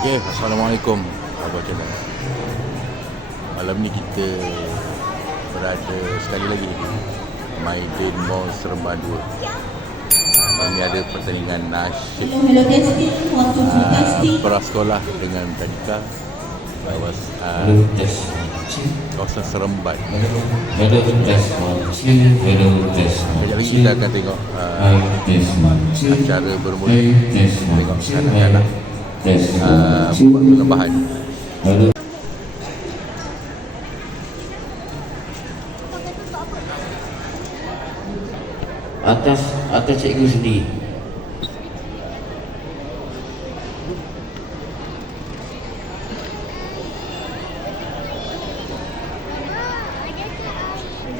Okey, Assalamualaikum warahmatullahi. Malam ni kita berada sekali lagi di Maidin Mall Seremban 2. Malam ni ada pertandingan nasyid prasekolah dengan tadika kawasan Seremban. Sekejap lagi kita akan tengok acara bermula. Tengok anak-anak buat perlembahan. Atas cikgu sendiri.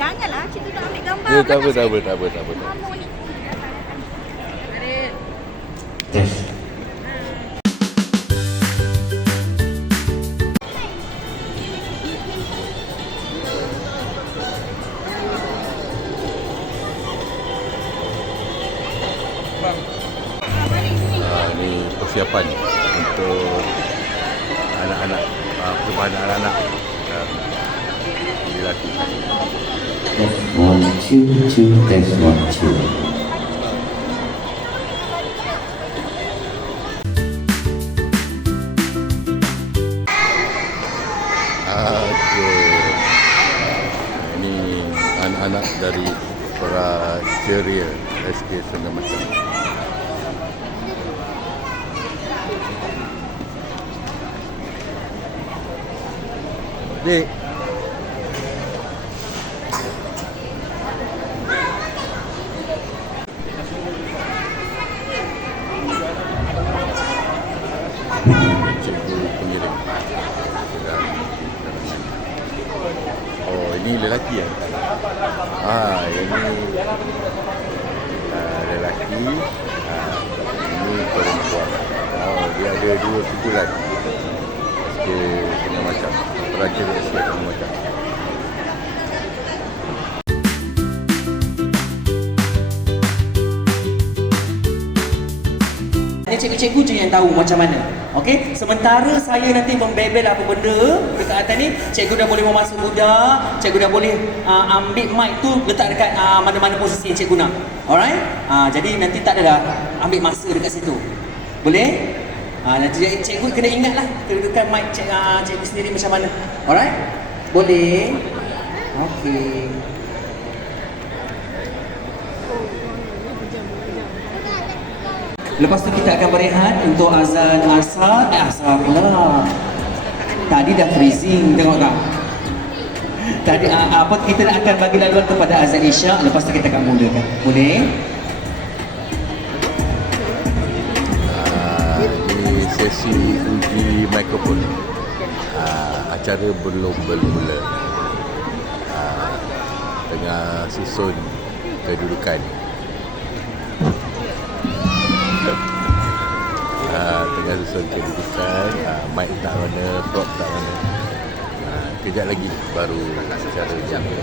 Janganlah, cikgu nak ambil gambar. Tak apa. Tes. Ini persiapan untuk anak-anak, persembahan anak-anak dilakukan. Test 1, 2, test 1, 2. Ini anak-anak dari Praceria SK Sungai Macang. Dek. Cikgu pengirim. Oh, ini lelaki ya? Ini lelaki. Ini perempuan. Oh, dia ada dua kumpulan. SK Sungai Macang. Pelajar SK Sungai Macang. Cikgu-cikgu je yang tahu macam mana. Okey, sementara saya nanti membebel apa benda dekat atas ni, cikgu dah boleh memasak budak, cikgu dah boleh ambil mic tu letak dekat mana-mana posisi yang cikgu nak. Alright? Jadi nanti tak adalah ambil masa dekat situ. Boleh? Nanti cikgu kena ingatlah kedudukan mic cikgu sendiri macam mana. Alright? Boleh? Okey. Lepas tu kita akan berehat untuk azan asar. Asar pula. Tadi dah freezing, tengok tak? Tadi kita akan bagi laluan kepada azan isyak. Lepas tu kita akan mulakan. Boleh? Ini sesi uji mikrofon. Acara belum bermula. Tengah susun kedudukan. Tengah susun kedudukan, mic tak mana, prop tak mana. Kejap lagi baru secara jangka.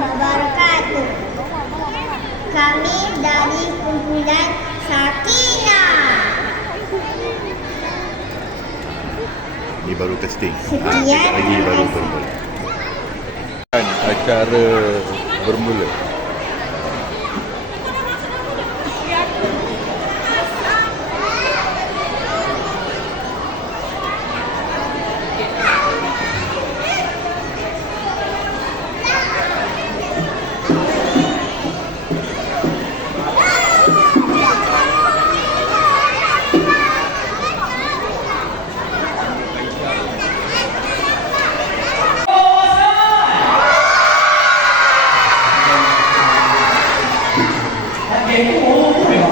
Wabarakatuh. Kami dari kumpulan Sakinah. Ini baru testing. Sekian. Kejap lagi baru bermula. Acara bermula.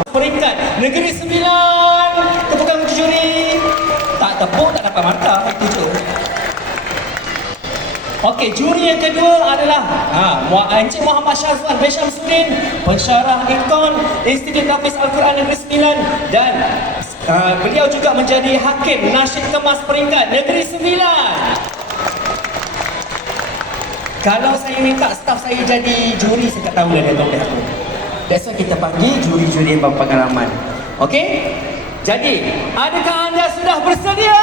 Peringkat Negeri Sembilan. Tepukan juri. Tak tepuk tak dapat markah. Itu je. Okey, juri yang kedua adalah Encik Muhammad Syazwan bin Syamsuddin, pensyarah Ikon Institut Hafiz Al-Quran Negeri Sembilan, dan beliau juga menjadi hakim nasyid kemas peringkat Negeri Sembilan. Kalau saya minta staf saya jadi juri, saya tak tahu dah dia tahu dah aku. That's why kita panggil juri-juri yang berpengalaman. Okey? Jadi, adakah anda sudah bersedia?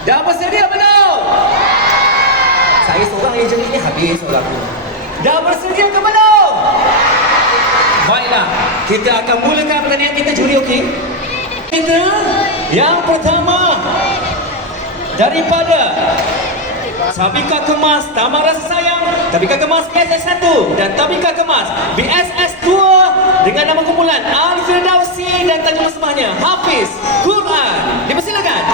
Dah bersedia belum? Saya seorang yang juri ni habis soal aku. Dah bersedia ke belum? Baiklah, kita akan mulakan pertandingan kita juri, okey? Kita yang pertama daripada Tabika Kemas Taman Rasa Sayang, Tabika Kemas BSS 1 dan Tabika Kemas BSS 2 dengan nama kumpulan Al-Firdausi dan tajuk semahnya Hafiz Quran. Dipersilakan.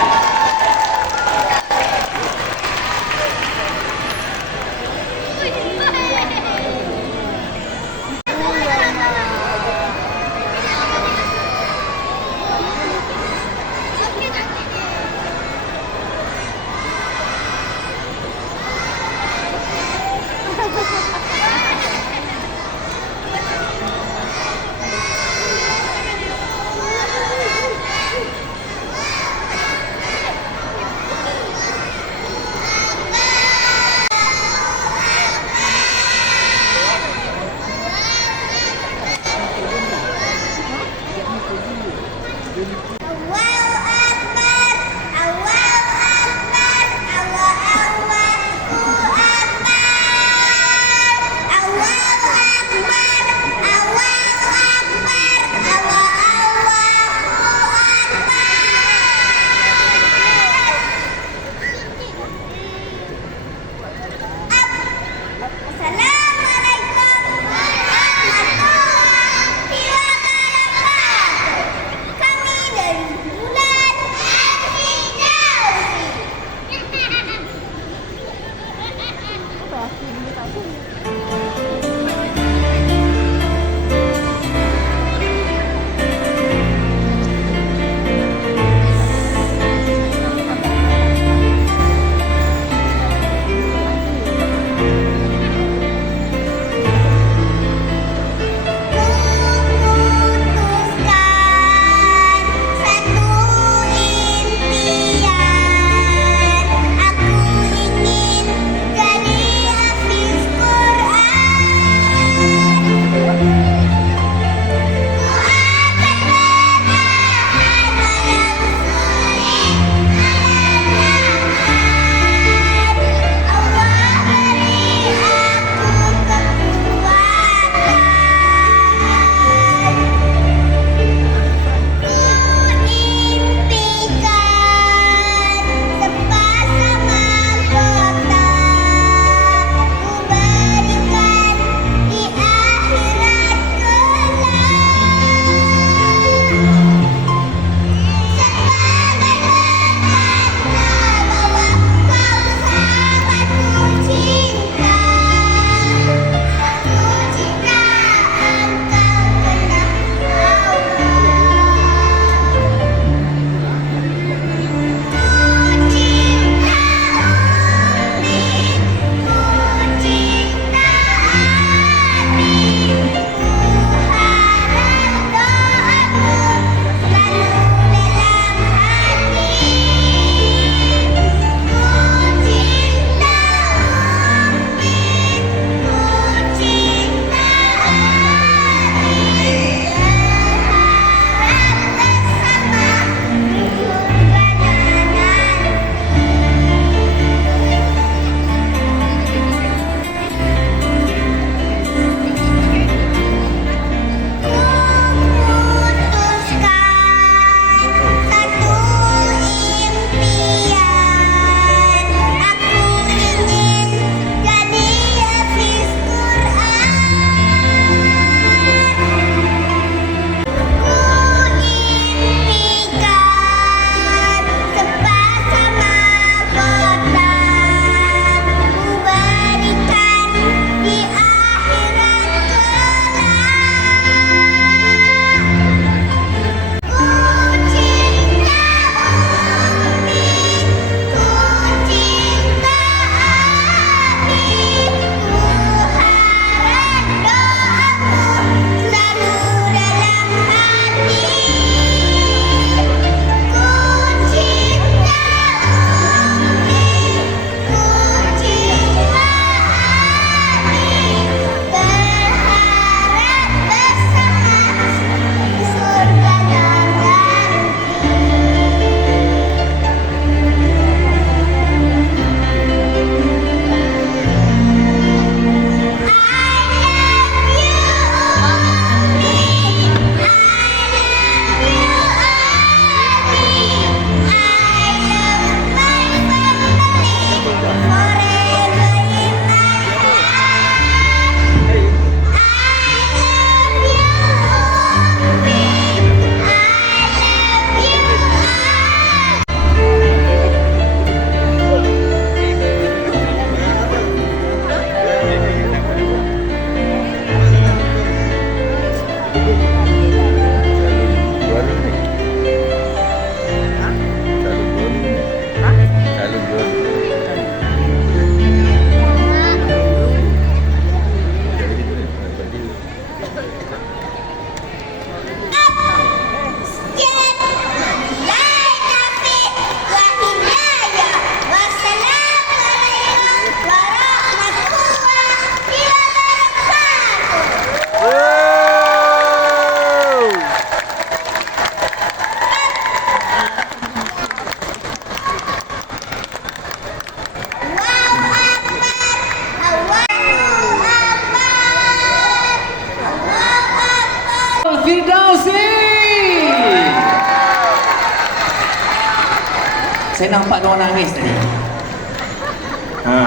Saya nampak dia orang nangis tadi.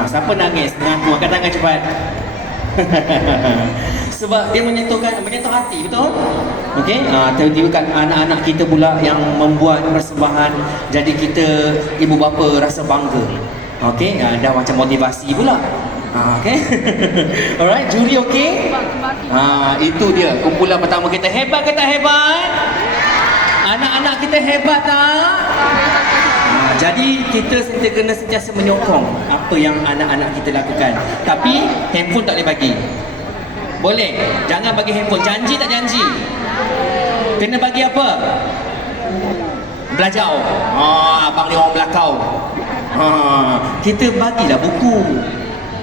Siapa nangis? Mengaku, angkat tangan cepat. Sebab dia menyentuh hati, betul? Okey, tiba-tiba kan anak-anak kita pula yang membuat persembahan, jadi kita ibu bapa rasa bangga. Okey, dah macam motivasi pula. Okey. Alright, juri okey? Itu dia kumpulan pertama kita. Hebat ke tak hebat? Anak-anak kita hebat tak? Jadi kita kena sentiasa menyokong apa yang anak-anak kita lakukan. Tapi handphone tak boleh bagi. Boleh? Jangan bagi handphone. Janji tak janji? Kena bagi apa? Belajar. Abang ni orang belakau. Kita bagilah buku.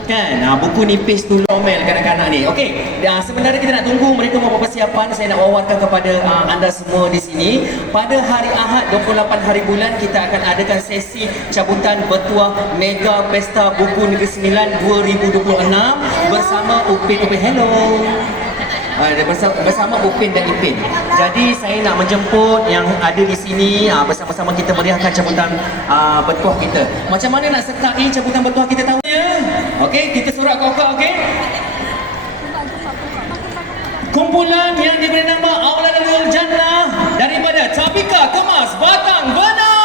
Kan? Buku nipis tu lomel kanak-kanak ni. Okey. Sebenarnya kita nak tunggu mereka membuat persiapan. Saya nak wawarkan kepada anda semua di sini. Pada hari Ahad 28 hari bulan kita akan adakan sesi cabutan bertuah Mega Pesta Buku Negeri Sembilan 2026 bersama Upin. Hello. Bersama Upin dan Ipin. Jadi saya nak menjemput yang ada di sini bersama-sama kita meriahkan cabutan bertuah kita. Macam mana nak sertai cabutan bertuah kita tahu ya? Okey, kita surat kau-kau, okey? Kumpulan yang diberi nama Auladul Jannah daripada Tabika Kemas Batang Benar.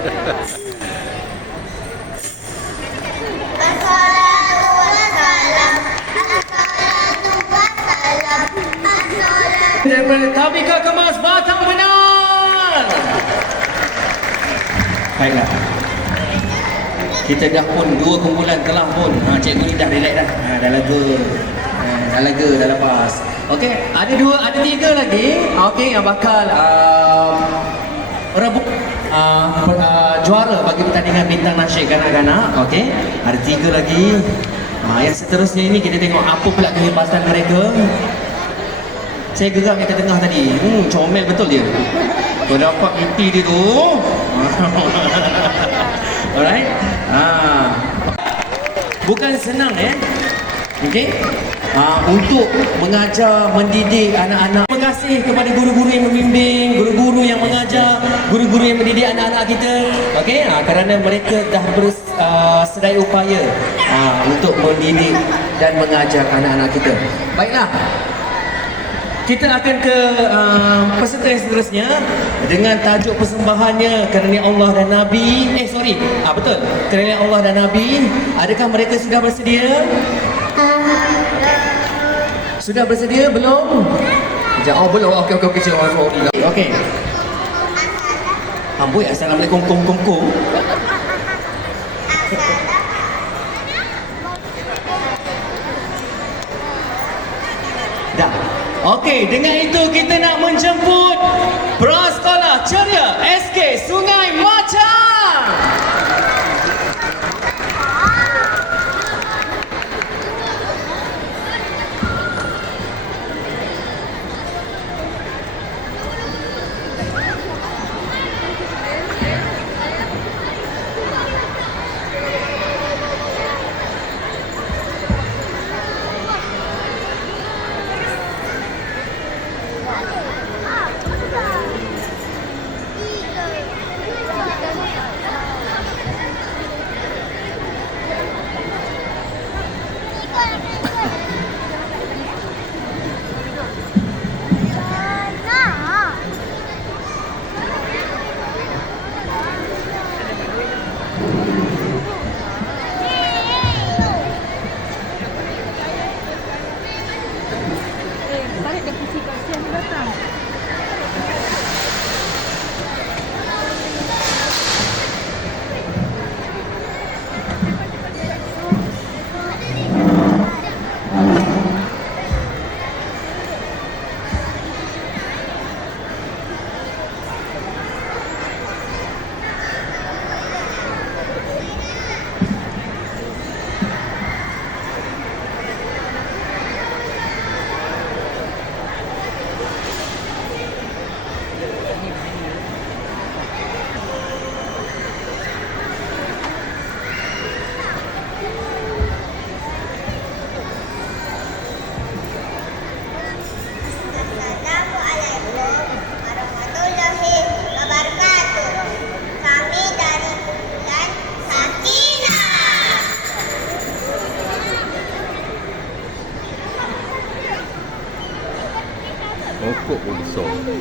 Assalatu wassalam. Assalatu wassalam. Assalatu. Daripada Tabika Kemas Batang Benar. Baiklah. Kita dah pun 2 kumpulan telah pun. Cikgu ni dah relax dah. Dah lega. Dah lega, dah lepas. Okey, ada 3 lagi. Okey, yang bakal rebut juara bagi pertandingan bintang nasyid kanak-kanak. Okey, ada 3 lagi. Yang seterusnya ini kita tengok apa pula kehebatan mereka. Saya geram yang ke tengah tadi. Comel betul dia. Kau dapat mimpi dia tu. Alright. Bukan senang okey. Untuk mengajar, mendidik anak-anak. Terima kasih kepada guru-guru yang membimbing, guru-guru yang mengajar, guru-guru yang mendidik anak-anak kita. Okey, kerana mereka dah bersedaya upaya untuk mendidik dan mengajar anak-anak kita. Baiklah. Kita akan ke peserta yang seterusnya dengan tajuk persembahannya kerana Allah dan Nabi. Betul. Kerana Allah dan Nabi. Adakah mereka sudah bersedia? Sudah bersedia belum? Belum. Okey. Okey. Amboi, assalamualaikum kum. Dah. Okey, dengan itu kita nak menjemput Prasekolah Ceria SK Sungai Macang. Tarik dia kursi kasihan dia datang. Rokok pun besar. Allah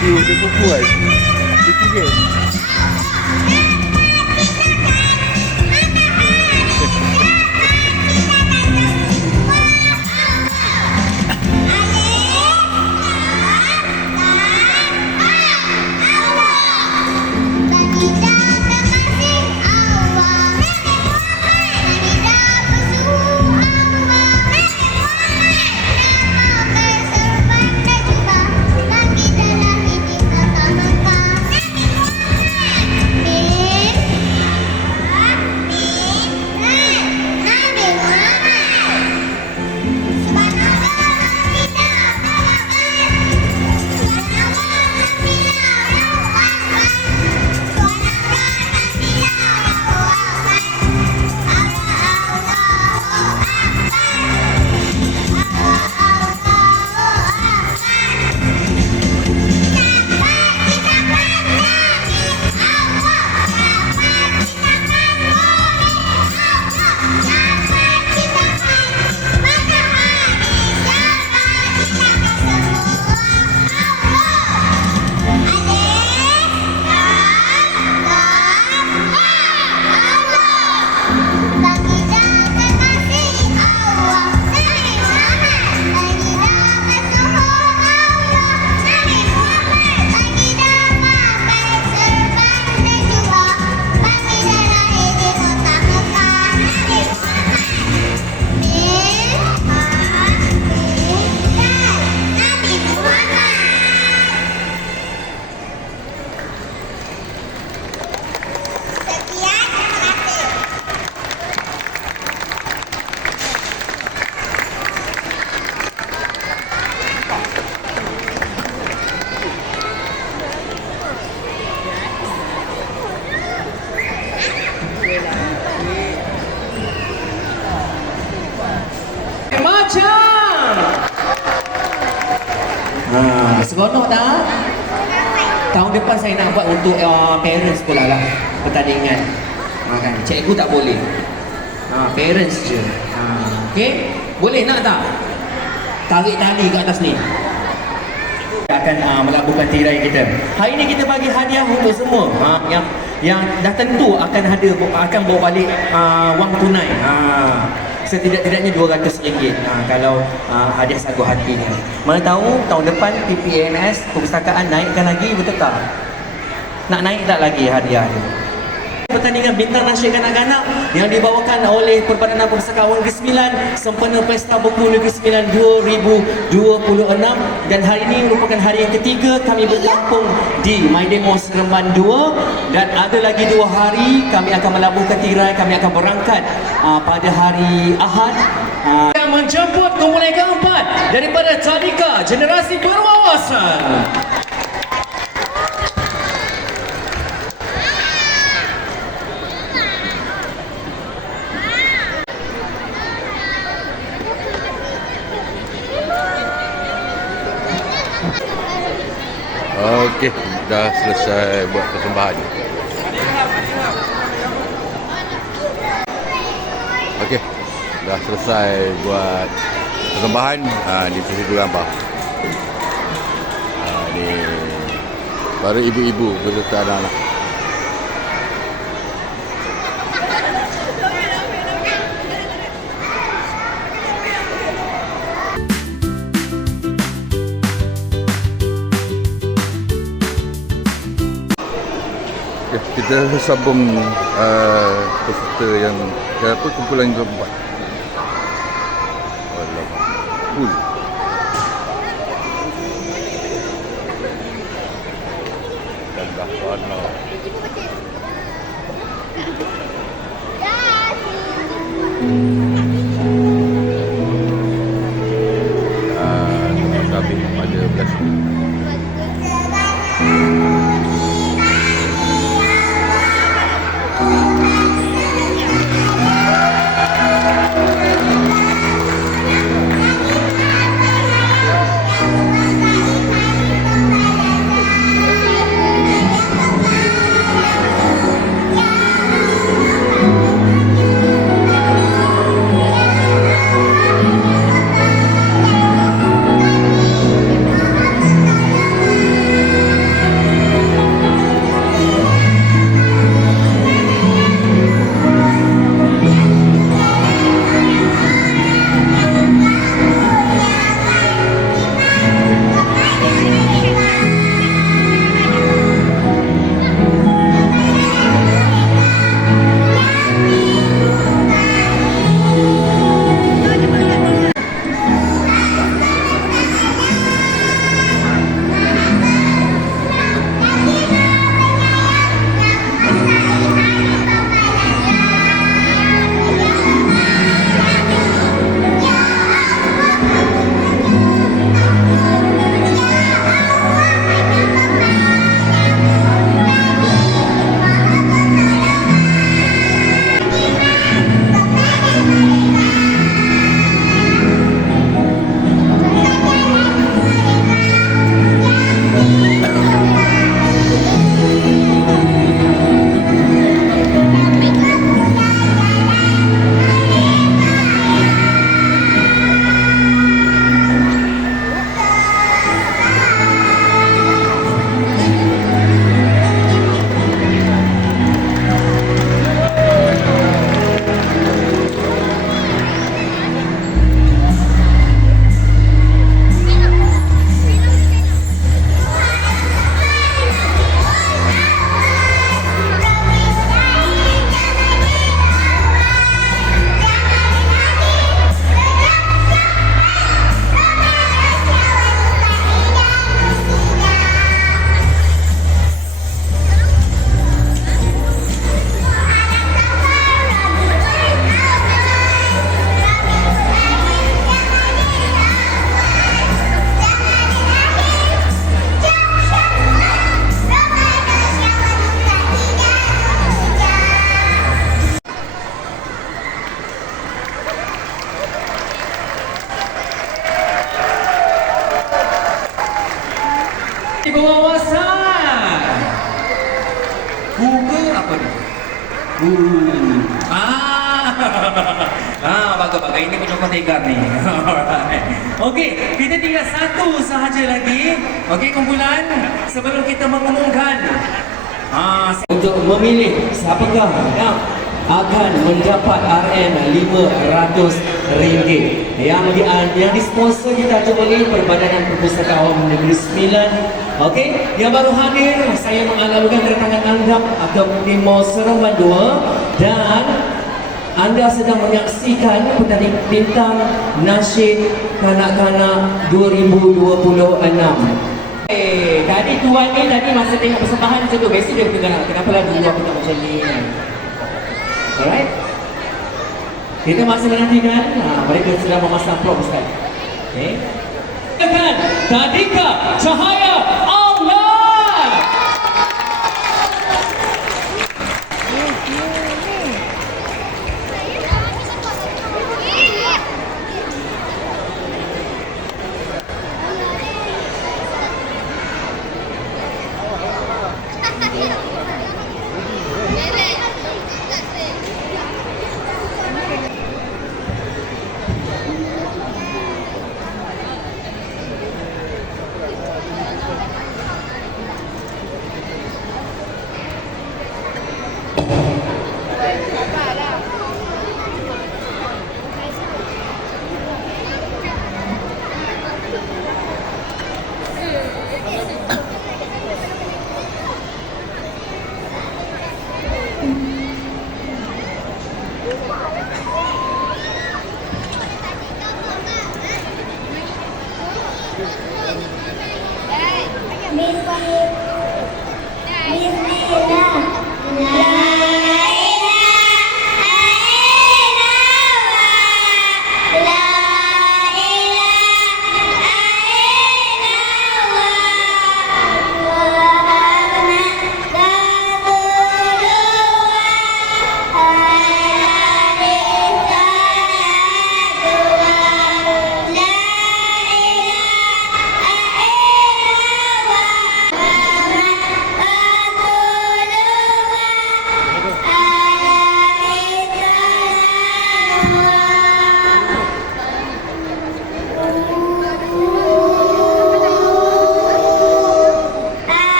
radio dia perempuan. Lucu ke? Seronok tak? Tahun depan saya nak buat untuk parents pula lah pertandingan. Kan cikgu tak boleh. Parents je. Okey? Boleh nak tak? Tarik tali kat atas ni. Kita akan melabuhkan tirai kita. Hari ni kita bagi hadiah untuk semua yang dah tentu akan bawa balik wang tunai. Setidak-tidaknya RM200 kalau hadiah sagu hatinya. Mana tahu tahun depan PPNS perpustakaan naikkan lagi, betul tak? Nak naik tak lagi hadiah ni? Pertandingan bintang nasyid kanak-kanak yang dibawakan oleh Perbadanan Perpustakaan Negeri 9 sempena Pesta Buku Negeri 9 2026, dan hari ini merupakan hari yang ketiga kami berlampung di My Demo Seremban 2, dan ada lagi 2 hari kami akan melabuhkan tirai. Kami akan berangkat pada hari Ahad yang menjemput kumpulan keempat daripada Tadika Generasi Berwawasan. Okey, dah selesai buat persembahan. Okey, dah selesai buat persembahan di sisi tu gambar. Ni para ibu-ibu beserta anak-anak. Kita sambung peserta yang kumpulan keempat. Cool. Dan bahkan sampai pada belas. berwawasan. Google apa ni? Bagus. Ini penyokong tegar ni. Okey, kita tinggal satu sahaja lagi. Okey, kumpulan. Sebelum kita mengumumkan. Untuk memilih siapakah yang akan mendapat RM500 yang disponsor ditajuk oleh Perbadanan Perpustakaan Negeri Sembilan. Okey, yang baru hadir, saya mengalamikan kedatangan anda ke Mall Seremban 2 dan anda sedang menyaksikan pertandingan bintang nasyid kanak-kanak 2026. Tadi tuan ni tadi masa tengok persembahan macam tu, biasa dia kena kenapa lah dulu aku tak macam ni kan. Alright. Kita masih menantikan mereka sedang memasang prop sekali. Okay. Silakan Tadika Cahaya Allah.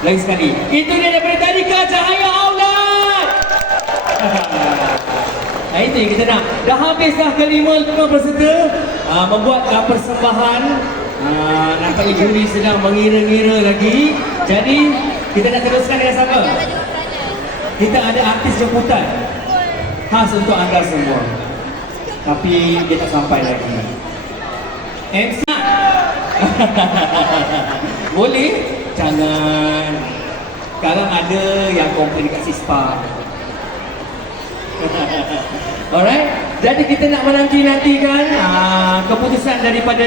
Lagi sekali. Itu dia daripada Tadika Cahaya Aulad. Nah, itu yang kita nak. Dah habis dah kelima peserta membuat persembahan. Nampaknya juri sedang mengira-ngira lagi. Jadi kita nak teruskan dengan siapa? Kita ada artis jemputan khas untuk anda semua. Tapi dia tak sampai lagi. MC boleh? Jangan. Sekarang ada yang komplain dekat Sispa. Alright. Jadi kita nak menanti-nantikan keputusan daripada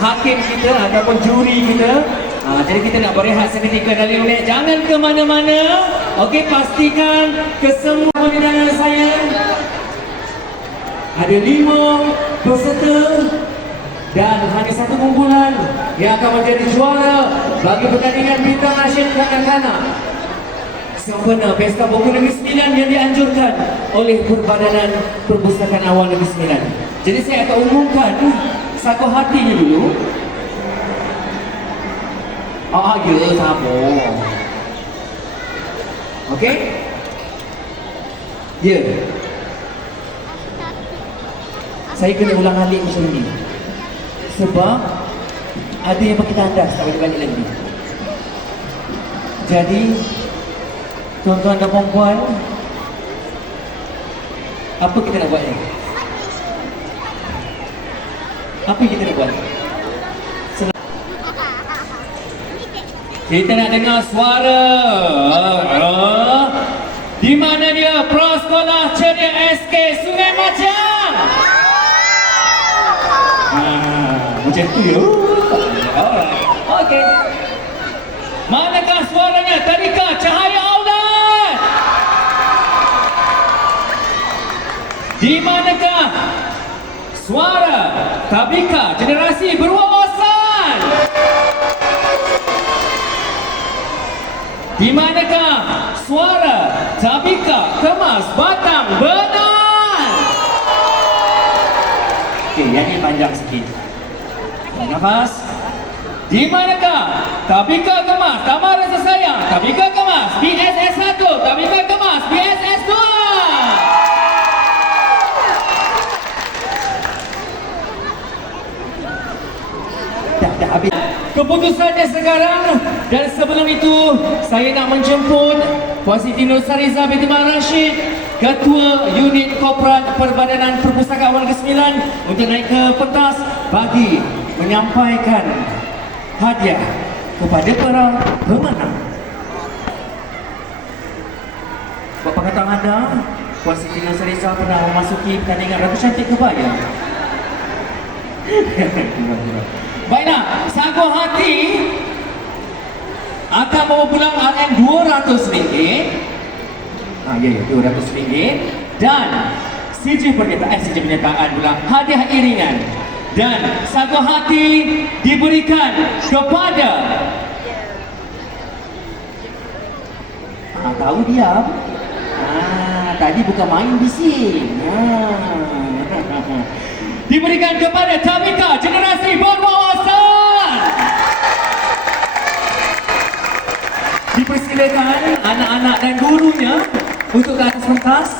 hakim kita ataupun juri kita. Jadi kita nak berehat seketika dari unit. Jangan ke mana-mana. Okey, pastikan kesemua undangan saya. Ada 5 peserta dan hanya satu kumpulan yang akan menjadi juara bagi pertandingan bintang nasyid kanak-kanak sempena Pesta Buku Negeri Sembilan yang dianjurkan oleh Perbadanan Perpustakaan Awal Negeri Sembilan. Jadi saya akan umumkan saku hatinya dulu. Ya, sama. Okey? Ya. Saya kena ulang alik macam ni. Sebab ada yang bagi tandas tak boleh balik lagi. Jadi tuan-tuan dan puan-puan, apa kita nak buat ni? Apa yang kita nak buat? Kita nak dengar suara. Di mana dia? Prasekolah Ceria SK Sungai Macang. Macam tu ya. Alright. Okey. Manakah suaranya? Tadika Cahaya Aulad. Di manakah suara Tabika Generasi Berwawasan? Di manakah suara Tabika Kemas Batang Benar? Okey, yang ini panjang sikit. Nafas. Di manakah Tabika Kemas Taman Rasa Sayang? Tabika Kemas BSS 1, Tabika Kemas BSS 2. Dah habis. Keputusannya sekarang. Dan sebelum itu saya nak menjemput Puan Siti Nur Sariza binti Mak Rashid, Ketua Unit Korporat Perbadanan Perpustakaan Awal Negeri Sembilan, untuk naik ke pentas bagi menyampaikan hadiah kepada para pemenang. Buat pengetahuan anda, Puan Siti Nur Sariza pernah memasuki pertandingan Ratu Cantik Kebaya. Baiklah, sagu hati akan bawa pulang RM200. Ya, RM200. Dan CJ penyertaan pula hadiah iringan. Dan sagu hati diberikan kepada tahu diam. Tadi bukan main bising. Diberikan kepada Tabika Generasi Berwawasan. Dipersilakan anak-anak dan gurunya untuk ke atas pentas.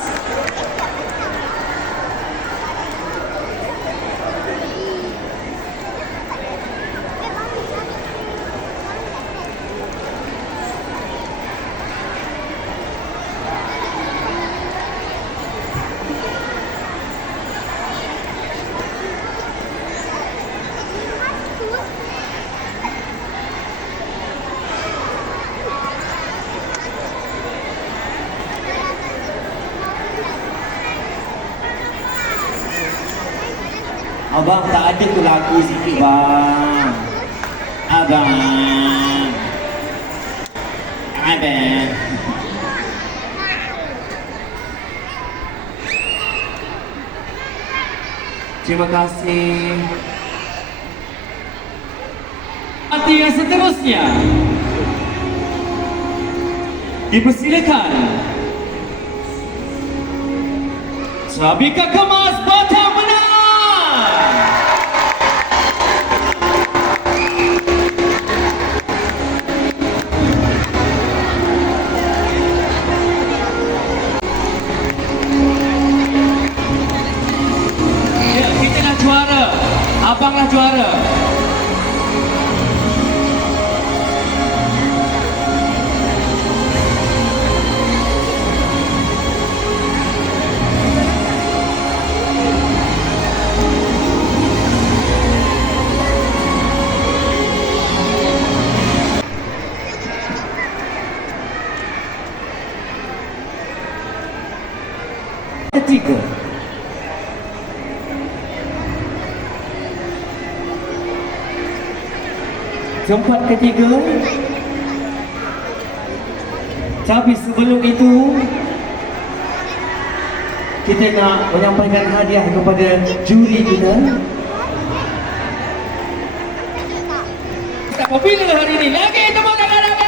Abang tak ada tu lagu sikit bang. Abang. Terima kasih. Hati yang seterusnya dipersilakan Tabika Kemas Batang Benar. ketiga. Tempat ketiga. Tapi sebelum itu, kita nak menyampaikan hadiah kepada juri kita. Tak popular hari ini. Lagi tepuk tangan lagi.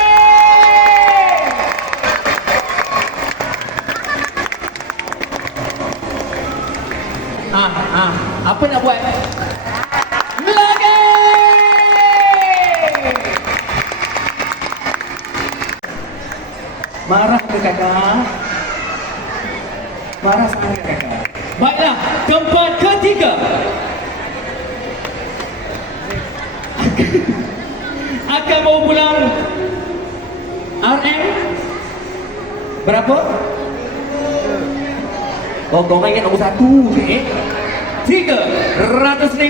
Apa nak buat? Lagi. Marah ke kakak? Marah sangat kakak. Baiklah, tempat ketiga. Akan bawa pulang RM berapa? Oh, kau ingat nombor 1, okay? RM300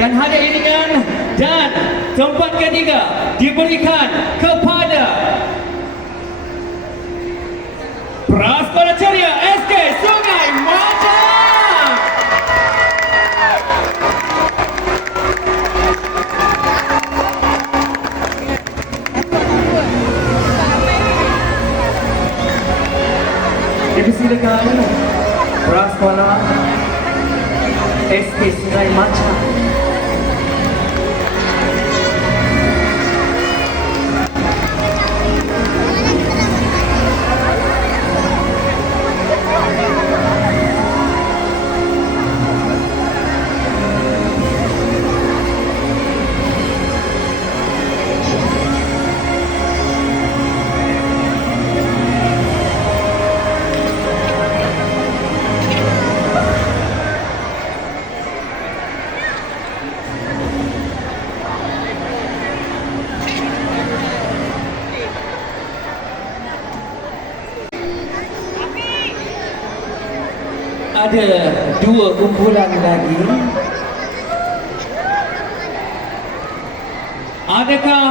dan hadiah iringan. Dan tempat ketiga diberikan kepada Prasekolah Ceria SK Sungai Majang. Dipersilakan Prasekolah SK Sungai Majang. Ada 2 kumpulan lagi. Adakah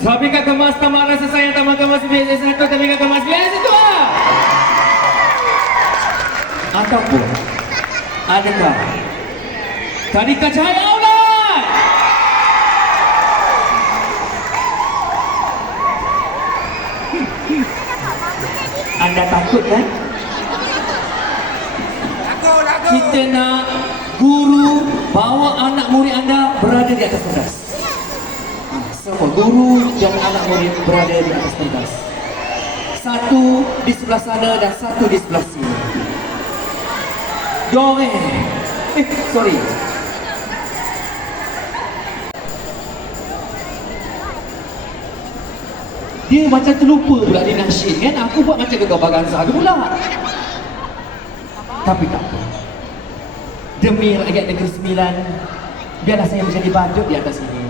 tabika kemas tamak rasa sayang tamak kemas biasa satu tabika kemas biasa itu ataupun adakah tadika cahaya Allah? Anda takut kan? Kita nak guru bawa anak murid anda berada di atas pentas. Semua guru dan anak murid berada di atas pentas. Satu di sebelah sana dan satu di sebelah sini. Sorry. Dia macam terlupa pula dia nasyid kan. Aku buat macam Gegar Baganza pula. Tapi tak apa. Demi rakyat Negeri Sembilan, biarlah saya menjadi badut di atas ini.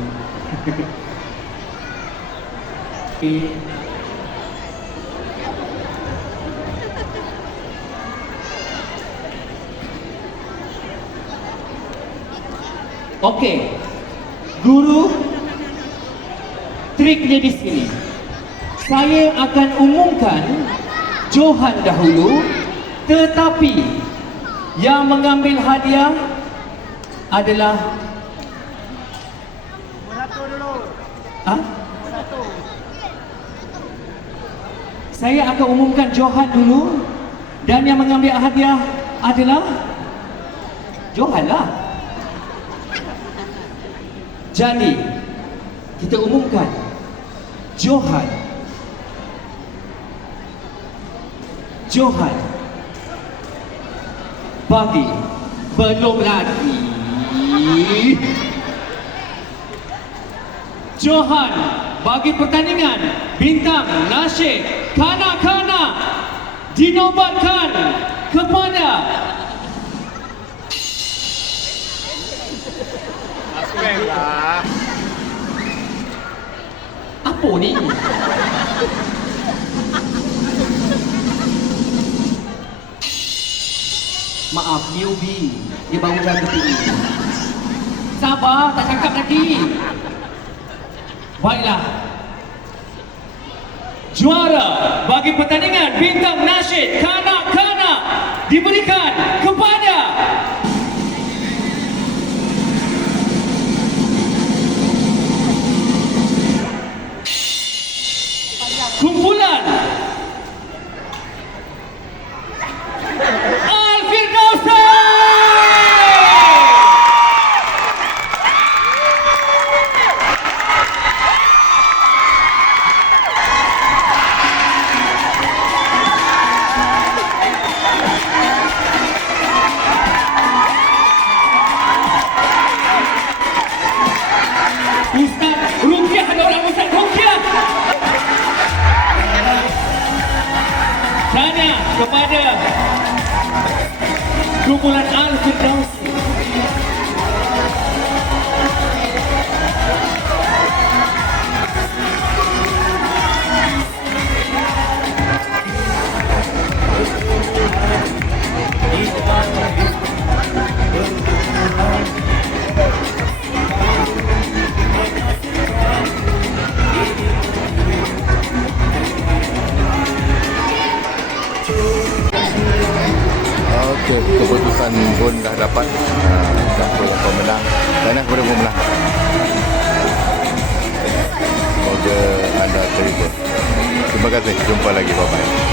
Okey. Guru, triknya di sini. Saya akan umumkan Johan dahulu, tetapi yang mengambil hadiah adalah Saya akan umumkan Johan dulu, dan yang mengambil hadiah adalah Johan lah. Jadi kita umumkan Johan bagi belum lagi Johan bagi pertandingan bintang nasyid kanak-kanak dinobatkan kepada apa ni? Maaf, newbie. Dia baru jaga tinggi. Sabar, tak cakap lagi. Baiklah. Juara bagi pertandingan bintang nasyid kanak-kanak diberikan kepada kumpulan Al-Firdausi. Ustaz Rukiah, ada orang Ustaz Rukiah. Tanya kepada kumpulan Al-Firdausi. Okey, keputusan pun dah dapat. Siapa yang pemenang? Tanya kepada pemenang. Semoga anda terhibur. Terima kasih. Jumpa lagi. Bye-bye.